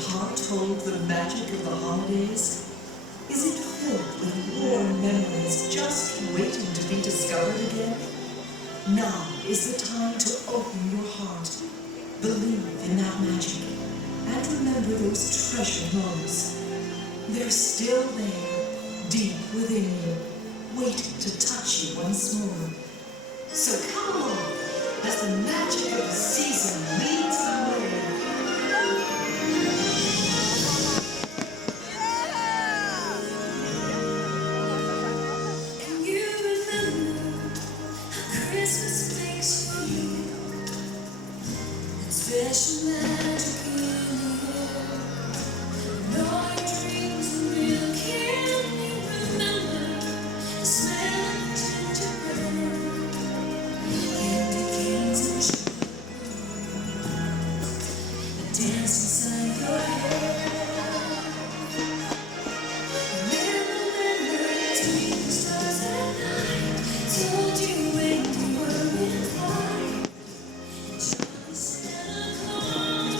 heart hold the magic of the holidays? Is it filled with warm memories just waiting to be discovered again? Now is the time to open your heart, believe in that magic, and remember those treasured moments. They're still there, deep within you, waiting to touch you once more. So come along, as the magic of the season leads the way. And you remember how Christmas makes you feel that special magic in the air. And all your dreams are real. Can you remember the smell of gingerbread, candy canes and sugar, the dance inside your head? Remember memories, stars at night, told you when you were in flight. And Johnny Santa Claus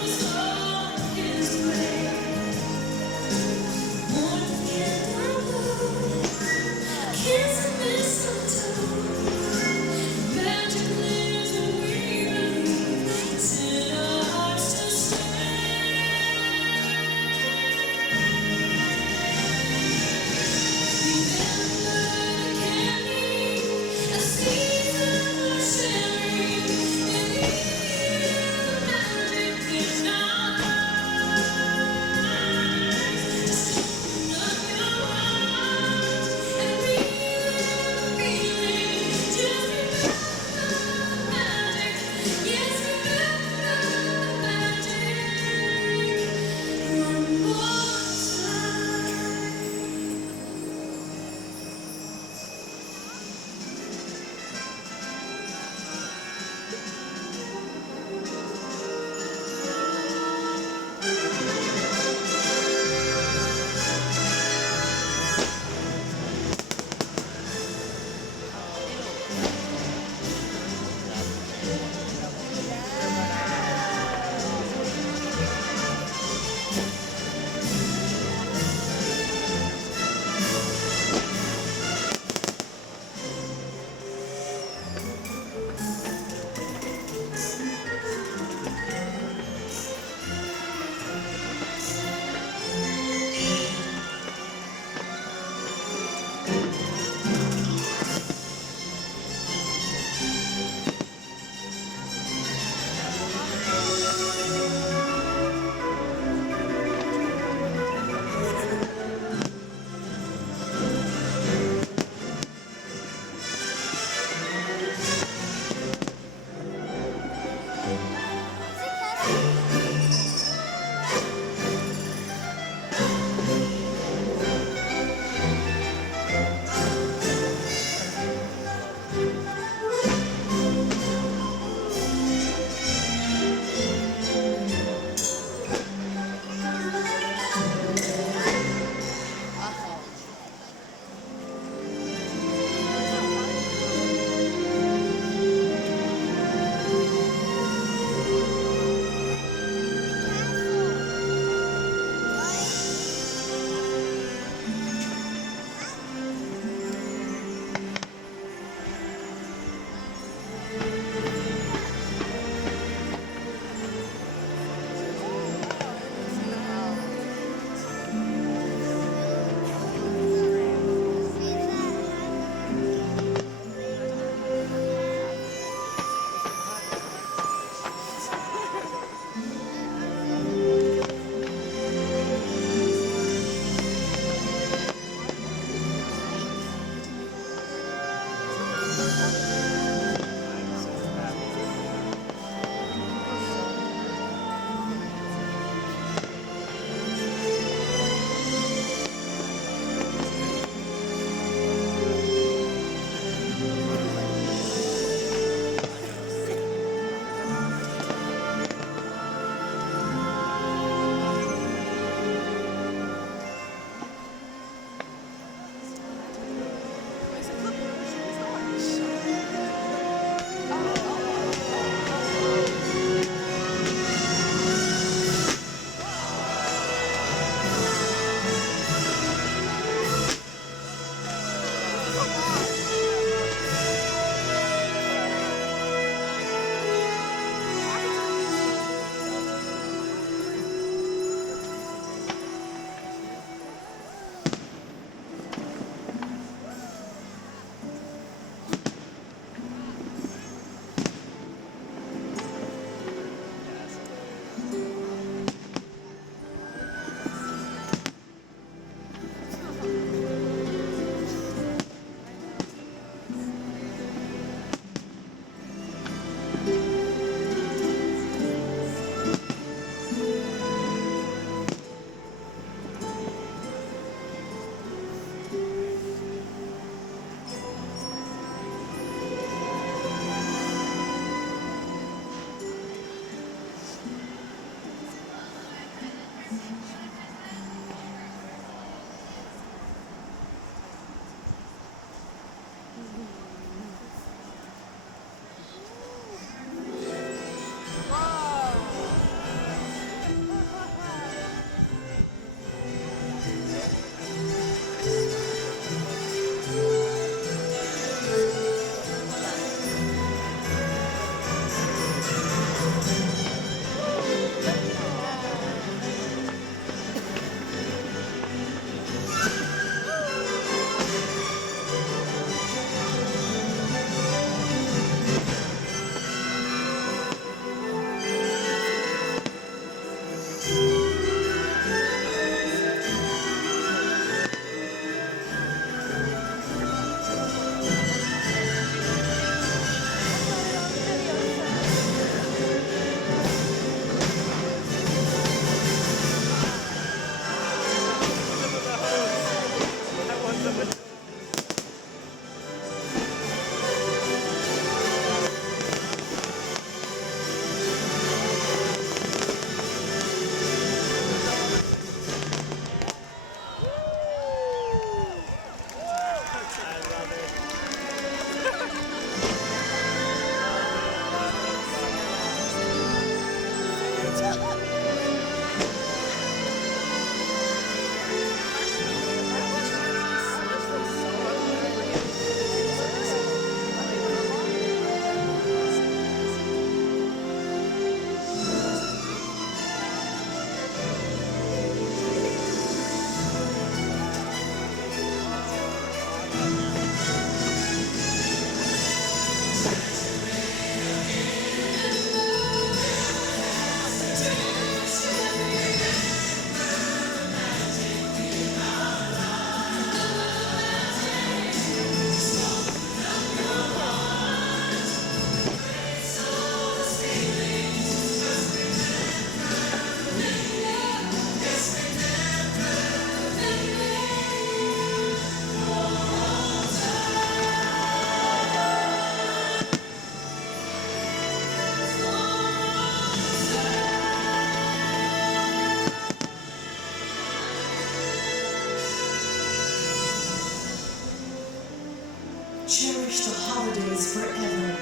Cherish the holidays forever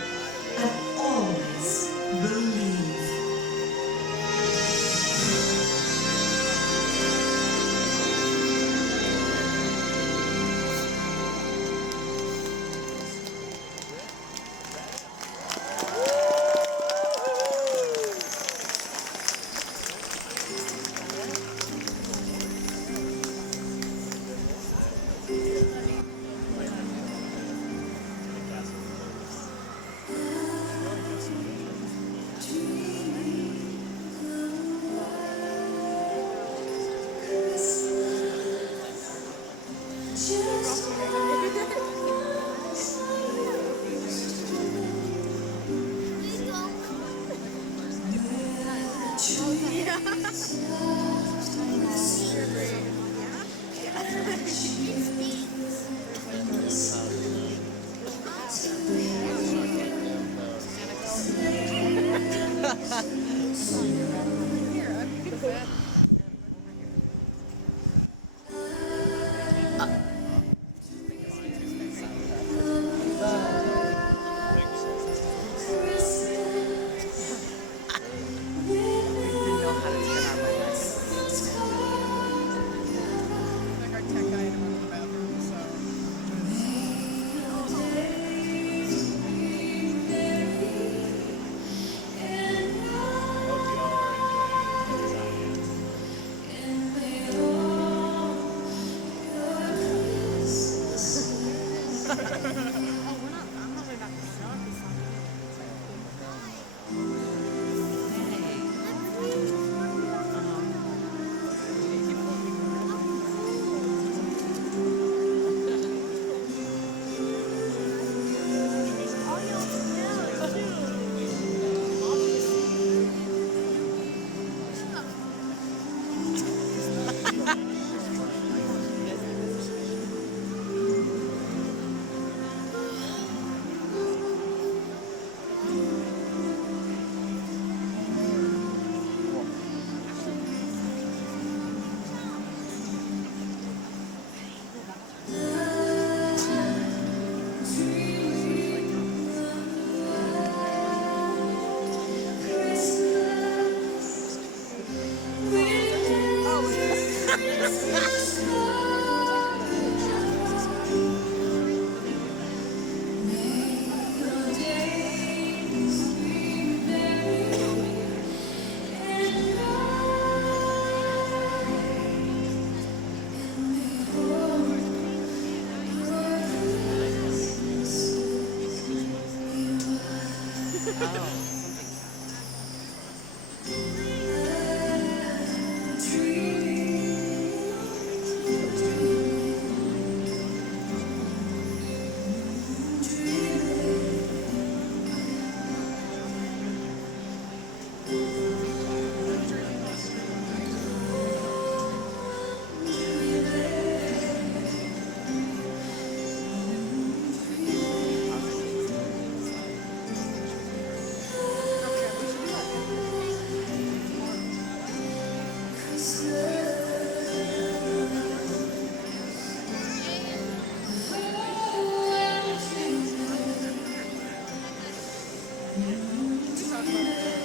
and always believe. Oh, something cat. Positivity is true. Okay, we should do like more. We talk about this.